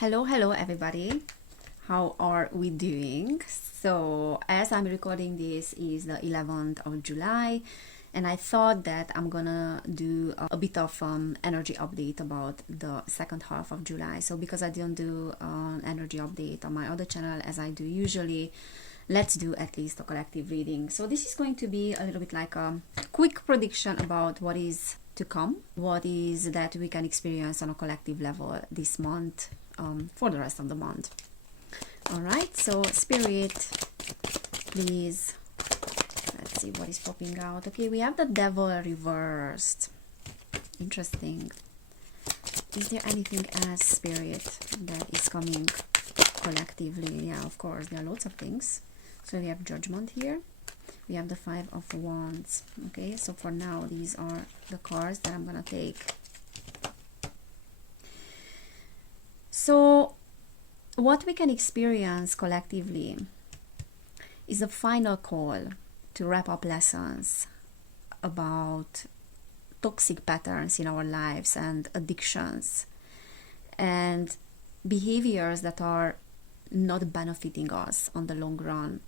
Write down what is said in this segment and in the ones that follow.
Hello everybody. How are we doing? So, as I'm recording this is the 11th of July, and I thought that I'm gonna do a bit of energy update about the second half of July. So, because I didn't do an energy update on my other channel as I do usually, let's do at least a collective reading. So, this is going to be a little bit like a quick prediction about what is to come, what is that we can experience on a collective level this month, for the rest of the month. All right, so Spirit, please, let's see what is popping out. Okay, we have the Devil reversed. Interesting. Is there anything else, Spirit, that is coming collectively? Yeah, of course, there are lots of things. So we have Judgment here. We have the Five of Wands. Okay, so for now, these are the cards that I'm gonna take. So what we can experience collectively is a final call to wrap up lessons about toxic patterns in our lives and addictions and behaviors that are not benefiting us on the long run.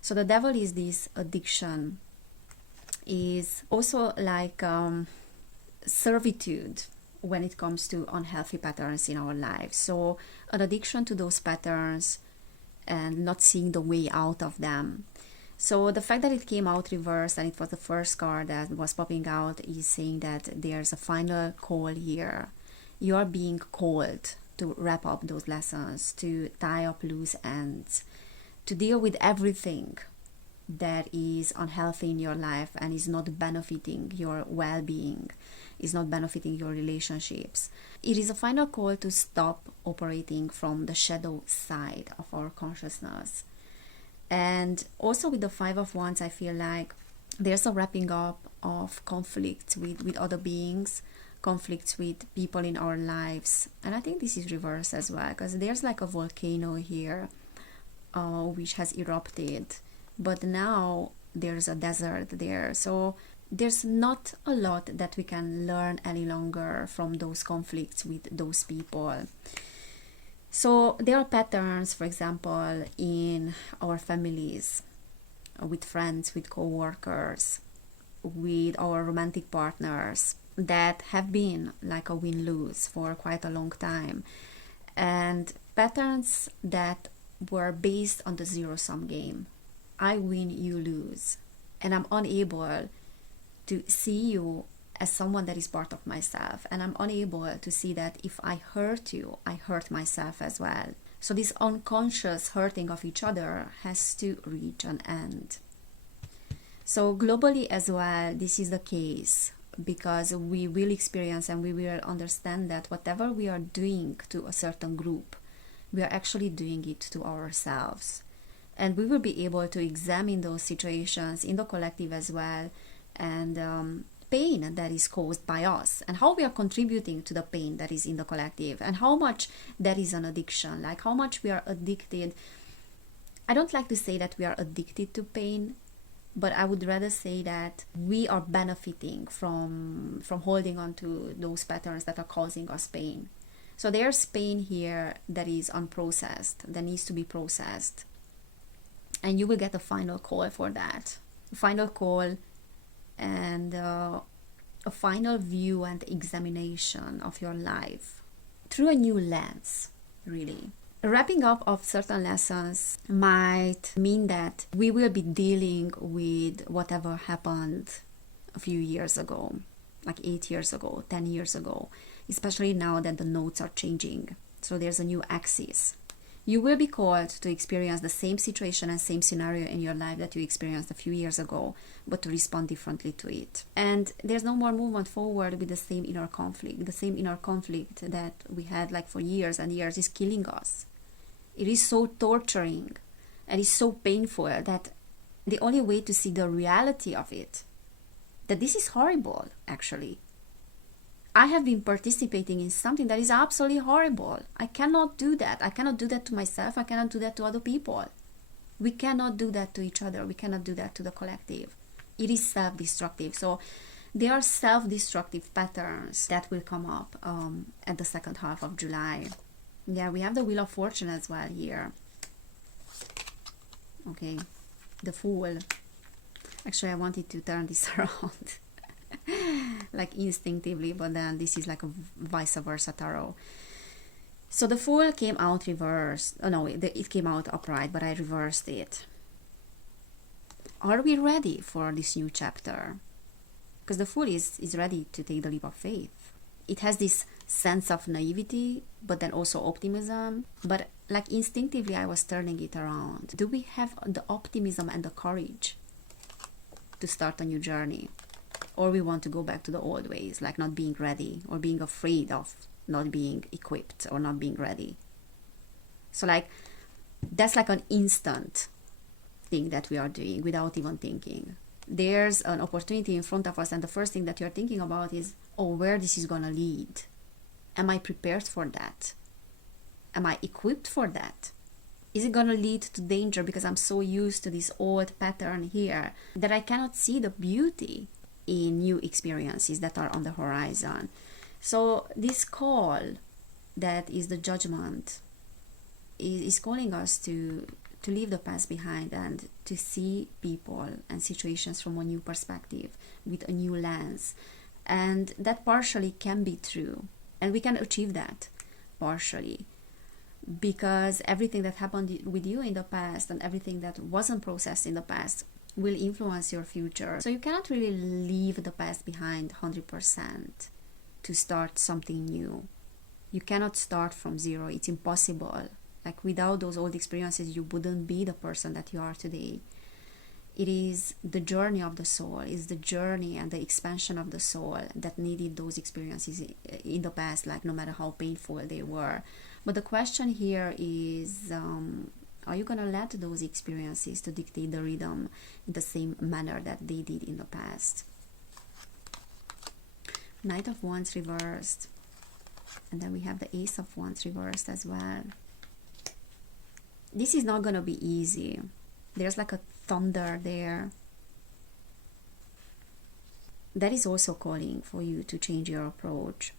So the devil is this addiction, is also like servitude when it comes to unhealthy patterns in our lives. So an addiction to those patterns and not seeing the way out of them. So the fact that it came out reversed and it was the first card that was popping out is saying that there's a final call here. You are being called to wrap up those lessons, to tie up loose ends, to deal with everything that is unhealthy in your life and is not benefiting your well-being, is not benefiting your relationships. It is a final call to stop operating from the shadow side of our consciousness. And also with the Five of Wands, I feel like there's a wrapping up of conflicts with other beings, conflicts with people in our lives. And I think this is reversed as well, because there's like a volcano here which has erupted, but now there's a desert there. So there's not a lot that we can learn any longer from those conflicts with those people. So there are patterns, for example, in our families, with friends, with co-workers, with our romantic partners, that have been like a win-lose for quite a long time. And patterns that were based on the zero-sum game. I win, you lose. And I'm unable to see you as someone that is part of myself. And I'm unable to see that if I hurt you, I hurt myself as well. So this unconscious hurting of each other has to reach an end. So globally as well, this is the case, because we will experience and we will understand that whatever we are doing to a certain group, we are actually doing it to ourselves. And we will be able to examine those situations in the collective as well, and pain that is caused by us, and how we are contributing to the pain that is in the collective, and how much that is an addiction, like how much we are addicted. I don't like to say that we are addicted to pain, but I would rather say that we are benefiting from holding on to those patterns that are causing us pain. So there's pain here that is unprocessed, that needs to be processed. And you will get a final call for that. A final call and a final view and examination of your life through a new lens, really. Wrapping up of certain lessons might mean that we will be dealing with whatever happened a few years ago, like 8 years ago, 10 years ago, especially now that the nodes are changing. So there's a new axis. You will be called to experience the same situation and same scenario in your life that you experienced a few years ago, but to respond differently to it. And there's no more movement forward with the same inner conflict. The same inner conflict that we had like for years and years is killing us. It is so torturing and it's so painful that the only way to see the reality of it, that this is horrible actually. I have been participating in something that is absolutely horrible. I cannot do that. I cannot do that to myself. I cannot do that to other people. We cannot do that to each other. We cannot do that to the collective. It is self-destructive. So there are self-destructive patterns that will come up at the second half of July. Yeah, we have the Wheel of Fortune as well here. Okay, the Fool. Actually, I wanted to turn this around like instinctively, but then this is like a vice versa tarot. So the Fool came out reversed. Oh no, it came out upright, but I reversed it. Are we ready for this new chapter? Because the Fool is ready to take the leap of faith. It has this sense of naivety, but then also optimism. But like instinctively, I was turning it around. Do we have the optimism and the courage to start a new journey? Or we want to go back to the old ways, like not being ready or being afraid of not being equipped or not being ready. So like, that's like an instant thing that we are doing without even thinking. There's an opportunity in front of us, and the first thing that you're thinking about is, oh, where this is gonna lead. Am I prepared for that? Am I equipped for that? Is it gonna lead to danger because I'm so used to this old pattern here that I cannot see the beauty in new experiences that are on the horizon? So this call, that is the Judgment, is calling us to leave the past behind and to see people and situations from a new perspective, with a new lens. And that partially can be true, and we can achieve that partially, because everything that happened with you in the past and everything that wasn't processed in the past will influence your future. So you cannot really leave the past behind 100% to start something new. You cannot start from zero. It's impossible. Like, without those old experiences, you wouldn't be the person that you are today. It is the journey of the soul, is the journey and the expansion of the soul that needed those experiences in the past, like no matter how painful they were. But the question here is, are you going to let those experiences to dictate the rhythm in the same manner that they did in the past? Knight of Wands reversed. And then we have the Ace of Wands reversed as well. This is not going to be easy. There's like a thunder there. That is also calling for you to change your approach.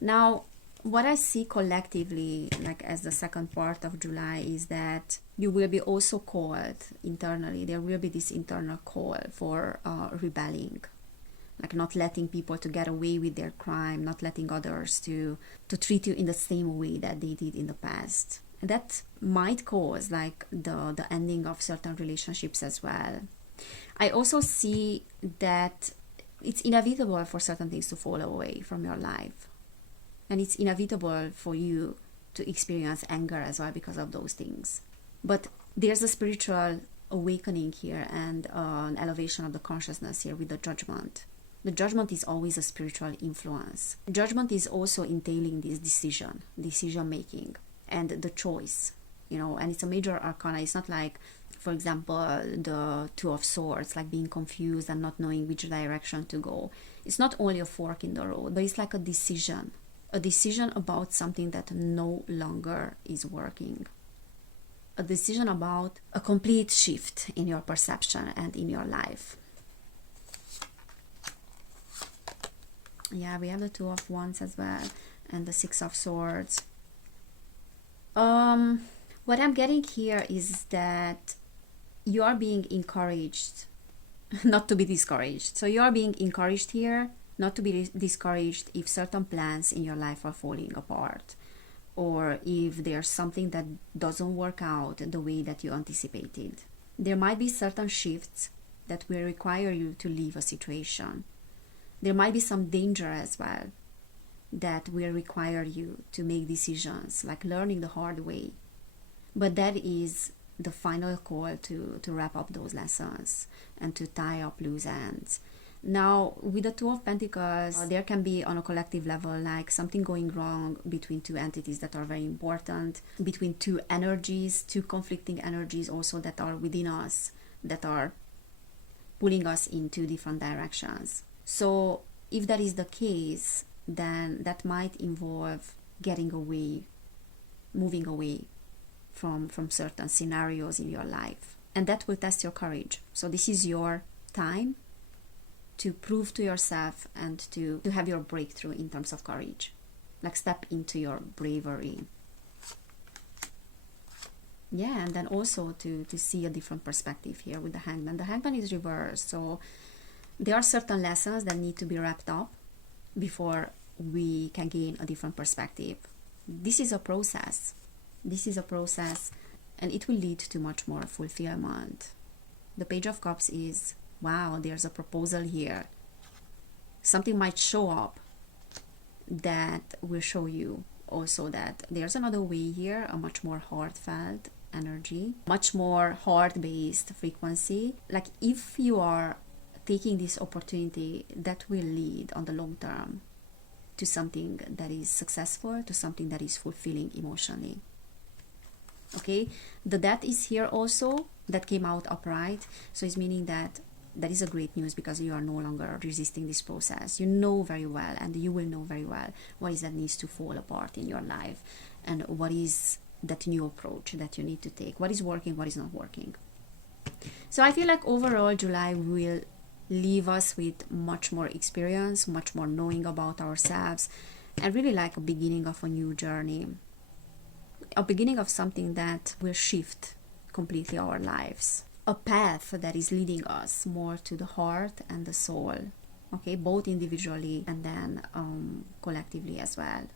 Now, what I see collectively, like as the second part of July, is that you will be also called internally. There will be this internal call for rebelling. Like not letting people to get away with their crime, not letting others to treat you in the same way that they did in the past. And that might cause like the ending of certain relationships as well. I also see that it's inevitable for certain things to fall away from your life. And it's inevitable for you to experience anger as well because of those things. But there's a spiritual awakening here and an elevation of the consciousness here with the Judgment. The Judgment is always a spiritual influence. Judgment is also entailing this decision making, and the choice, and it's a major arcana. It's not like, for example, the Two of Swords, like being confused and not knowing which direction to go. It's not only a fork in the road, but it's like a decision about something that no longer is working. A decision about a complete shift in your perception and in your life. Yeah, we have the Two of Wands as well, and the Six of Swords. What I'm getting here is that you are being encouraged not to be discouraged. So you are being encouraged here not to be discouraged if certain plans in your life are falling apart, or if there's something that doesn't work out the way that you anticipated. There might be certain shifts that will require you to leave a situation. There might be some danger as well that will require you to make decisions, like learning the hard way. But that is the final call to wrap up those lessons and to tie up loose ends. Now, with the Two of Pentacles, there can be on a collective level like something going wrong between two entities that are very important, between two energies, two conflicting energies also that are within us, that are pulling us in two different directions. So if that is the case, then that might involve getting away, moving away from certain scenarios in your life. And that will test your courage. So this is your time to prove to yourself and to have your breakthrough in terms of courage. Like step into your bravery. Yeah, and then also to see a different perspective here with the Hangman. The Hangman is reversed, so there are certain lessons that need to be wrapped up before we can gain a different perspective. This is a process. This is a process, and it will lead to much more fulfillment. The Page of Cups is, wow, there's a proposal here. Something might show up that will show you also that there's another way here, a much more heartfelt energy, much more heart-based frequency. Like if you are taking this opportunity, that will lead on the long term to something that is successful, to something that is fulfilling emotionally. Okay, the Death is here also, that came out upright, so it's meaning that that is a great news, because you are no longer resisting this process. You know very well, and you will know very well what is that needs to fall apart in your life, and what is that new approach that you need to take, what is working, what is not working. So I feel like overall July will leave us with much more experience, much more knowing about ourselves, and really like a beginning of a new journey, a beginning of something that will shift completely our lives, a path that is leading us more to the heart and the soul, okay, both individually and then collectively as well.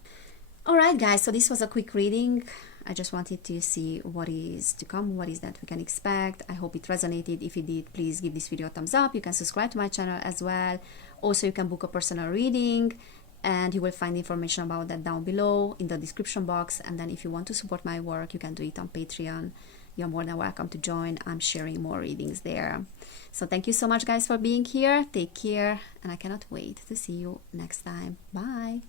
Alright guys, so this was a quick reading. I just wanted to see what is to come, what is that we can expect. I hope it resonated. If it did, please give this video a thumbs up. You can subscribe to my channel as well. Also, you can book a personal reading, and you will find information about that down below in the description box. And then if you want to support my work, you can do it on Patreon. You're more than welcome to join. I'm sharing more readings there. So thank you so much guys for being here. Take care, and I cannot wait to see you next time. Bye.